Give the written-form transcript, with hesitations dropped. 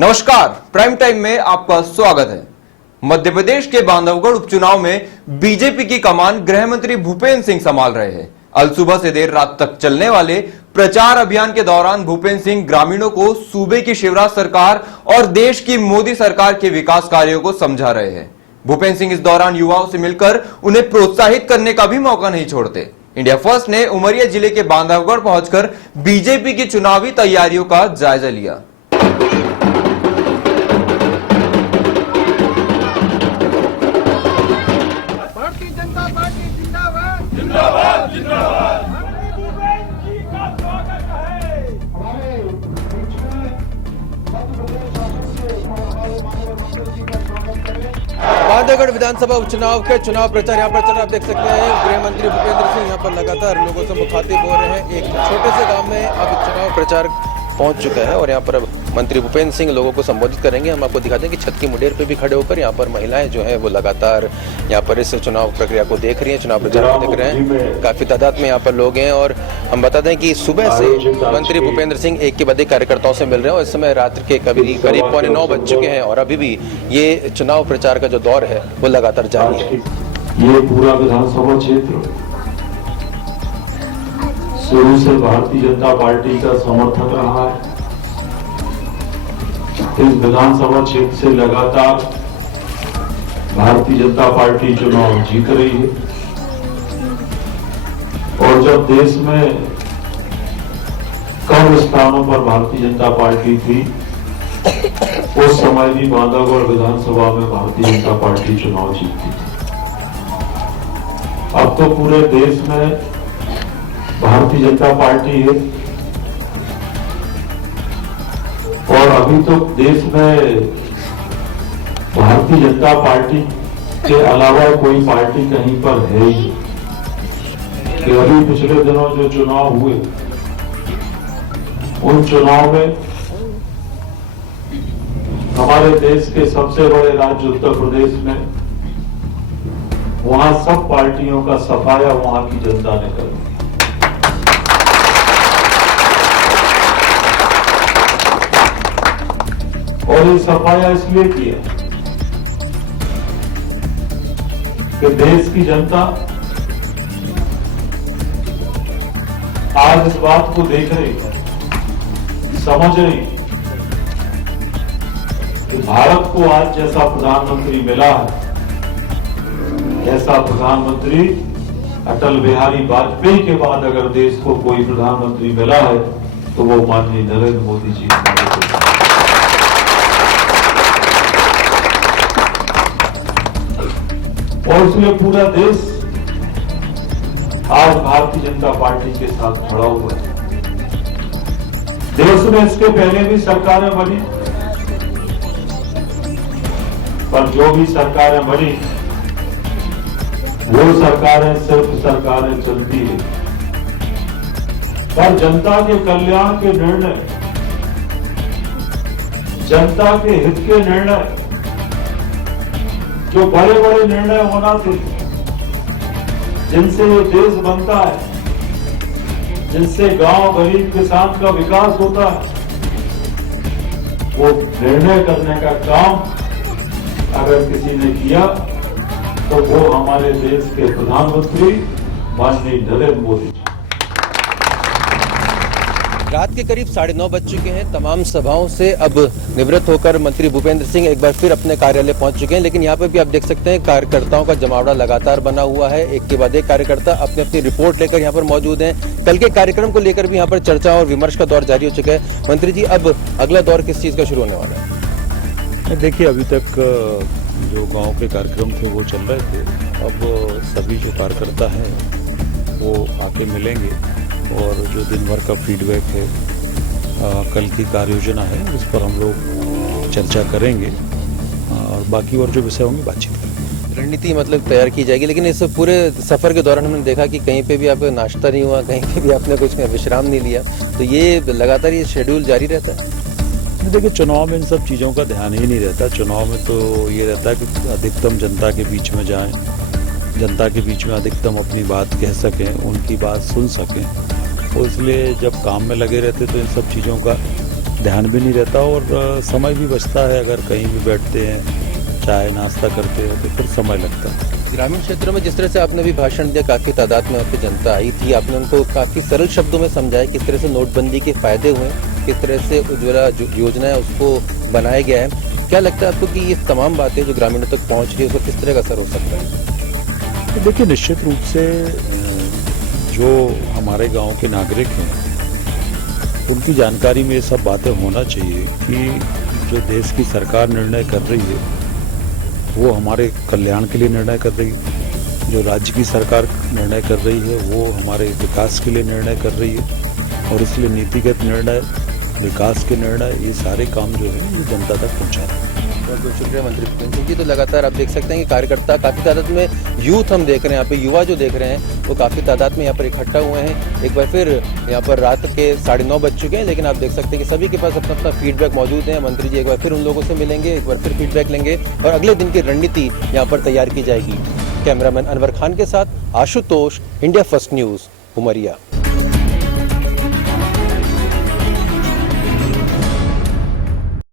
नमस्कार, prime time में आपका स्वागत है। मध्य प्रदेश के बांधवगढ़ उपचुनाव में बीजेपी की कमान गृह मंत्री भूपेंद्र सिंह संभाल रहे हैं। अलसुबह से देर रात तक चलने वाले प्रचार अभियान के दौरान भूपेंद्र सिंह ग्रामीणों को सूबे की शिवराज सरकार और देश की मोदी सरकार के विकास कार्यों को समझा रहे हैं। भूपेंद्र सिंह इस दौरान युवाओं से मिलकर उन्हें प्रोत्साहित करने का भी मौका नहीं छोड़ते। इंडिया फर्स्ट ने उमरिया जिले के बांधवगढ़ पहुंचकर बीजेपी की चुनावी तैयारियों का जायजा लिया। जिंदाबाद जिंदाबाद। हमारे भूपेंद्र जी का स्वागत है। हमारे बीच में मध्य प्रदेश शासन से हमारे माननीय मंत्री जी का स्वागत करें। बांधवगढ़ विधानसभा उपचुनाव के चुनाव प्रचार यहाँ पर चल रहा, आप देख सकते हैं। गृह मंत्री भूपेंद्र सिंह यहाँ पर लगातार लोगों से मुखातिब हो रहे हैं। एक छोटे से गांव में अब चुनाव प्रचार पहुंच चुका है और यहाँ पर अब मंत्री भूपेंद्र सिंह लोगों को संबोधित करेंगे। हम आपको दिखा दें कि छत की मुडेर पे भी खड़े होकर यहाँ पर महिलाएं जो हैं वो लगातार यहाँ पर इस चुनाव प्रक्रिया को देख रही हैं, चुनाव प्रचार को देख रहे हैं। काफी तादाद में यहाँ पर लोग हैं और हम बता दें कि सुबह से मंत्री भूपेंद्र सिंह एक के बाद एक कार्यकर्ताओं से मिल रहे हैं और इस समय रात्रि के करीब 9:15 बज चुके हैं और अभी भी ये चुनाव प्रचार का जो दौर है वो लगातार जारी है। ये पूरा विधानसभा क्षेत्र शुरू से भारतीय जनता पार्टी का समर्थक रहा है। इस विधानसभा क्षेत्र से लगातार भारतीय जनता पार्टी चुनाव जीत रही है और जब देश में कम स्थानों पर भारतीय जनता पार्टी थी उस समय भी बांधवगढ़ विधानसभा में भारतीय जनता पार्टी चुनाव जीतती थी। अब तो पूरे देश में भारतीय जनता पार्टी है और अभी तो देश में भारतीय जनता पार्टी के अलावा कोई पार्टी कहीं पर है ही। कि अभी पिछले दिनों जो चुनाव हुए उन चुनाव में हमारे देश के सबसे बड़े राज्य उत्तर प्रदेश में वहां सब पार्टियों का सफाया वहां की जनता ने कर दिया। और ये सफाया इसलिए किया कि देश की जनता आज इस बात को देख रही, समझ रही कि भारत को आज जैसा प्रधानमंत्री मिला है, ऐसा प्रधानमंत्री अटल बिहारी वाजपेयी के बाद अगर देश को कोई प्रधानमंत्री मिला है तो वो माननीय नरेंद्र मोदी जी। और इसलिए पूरा देश आज भारतीय जनता पार्टी के साथ खड़ा हुआ है। देश में इसके पहले भी सरकारें बनी, पर जो भी सरकारें बनी वो सरकारें सिर्फ सरकारें चलती है, पर जनता के कल्याण के निर्णय, जनता के हित के निर्णय, जो बड़े बड़े निर्णय होना थे, जिनसे ये देश बनता है, जिनसे गांव गरीब किसान का विकास होता है, वो निर्णय करने का काम अगर किसी ने किया तो वो हमारे देश के प्रधानमंत्री माननीय नरेंद्र मोदी जी। रात के करीब 9:30 बज चुके हैं। तमाम सभाओं से अब निवृत्त होकर मंत्री भूपेंद्र सिंह एक बार फिर अपने कार्यालय पहुंच चुके हैं, लेकिन यहाँ पे भी आप देख सकते हैं कार्यकर्ताओं का जमावड़ा लगातार बना हुआ है। एक के बाद एक कार्यकर्ता अपनी अपनी रिपोर्ट लेकर यहाँ पर मौजूद हैं। कल के कार्यक्रम को लेकर भी यहाँ पर चर्चा और विमर्श का दौर जारी हो चुका है। मंत्री जी, अब अगला दौर किस चीज का शुरू होने वाला है? देखिए, अभी तक जो गांव के कार्यक्रम थे वो चल रहे थे। अब सभी जो कार्यकर्ता हैं वो आके मिलेंगे और जो दिन भर का फीडबैक है, कल की कार्य योजना है, उस पर हम लोग चर्चा करेंगे और बाकी और जो विषय होंगे बातचीत करेंगे। रणनीति मतलब तैयार की जाएगी, लेकिन इस पूरे सफर के दौरान हमने देखा कि कहीं पे भी आपका नाश्ता नहीं हुआ, कहीं पे भी आपने कुछ विश्राम नहीं लिया, तो ये लगातार ये शेड्यूल जारी रहता है। देखिए, चुनाव में इन सब चीज़ों का ध्यान ही नहीं रहता। चुनाव में तो ये रहता है कि अधिकतम जनता के बीच में जाएं, जनता के बीच में अधिकतम अपनी बात कह सकें, उनकी बात सुन सकें। तो इसलिए जब काम में लगे रहते तो इन सब चीज़ों का ध्यान भी नहीं रहता और समय भी बचता है। अगर कहीं भी बैठते हैं, चाय नाश्ता करते हैं तो फिर समय लगता है। ग्रामीण क्षेत्रों में जिस तरह से आपने भी भाषण दिया, काफी तादाद में आपकी जनता आई थी, आपने उनको काफी सरल शब्दों में समझाया किस तरह से नोटबंदी के फायदे हुए, किस तरह से उज्ज्वला योजना है उसको बनाया गया है। क्या लगता है आपको कि ये तमाम बातें जो ग्रामीणों तक पहुंच रही है उसका किस तरह का असर हो सकता है? तो देखिए, निश्चित रूप से जो हमारे गांव के नागरिक हैं उनकी जानकारी में ये सब बातें होना चाहिए कि जो देश की सरकार निर्णय कर रही है वो हमारे कल्याण के लिए निर्णय कर रही है, जो राज्य की सरकार निर्णय कर रही है वो हमारे विकास के लिए निर्णय कर रही है और इसलिए नीतिगत निर्णय, विकास के निर्णय, ये सारे काम जो है ये जनता तक पहुँचा रहे हैं। बहुत बहुत शुक्रिया मंत्री भूपेंद्र सिंह जी। तो लगातार आप देख सकते हैं कि कार्यकर्ता काफी तादाद में, यूथ हम देख रहे हैं यहाँ पे, युवा जो देख रहे हैं वो काफी तादाद में यहाँ पर इकट्ठा हुए हैं। एक बार फिर यहाँ पर रात के 9:30 बज चुके हैं, लेकिन आप देख सकते हैं कि सभी के पास अपना अपना फीडबैक मौजूद है। मंत्री जी एक बार फिर उन लोगों से मिलेंगे, एक बार फिर फीडबैक लेंगे और अगले दिन की रणनीति यहाँ पर तैयार की जाएगी। कैमरामैन अनवर खान के साथ Ashutosh, India first news, Umaria.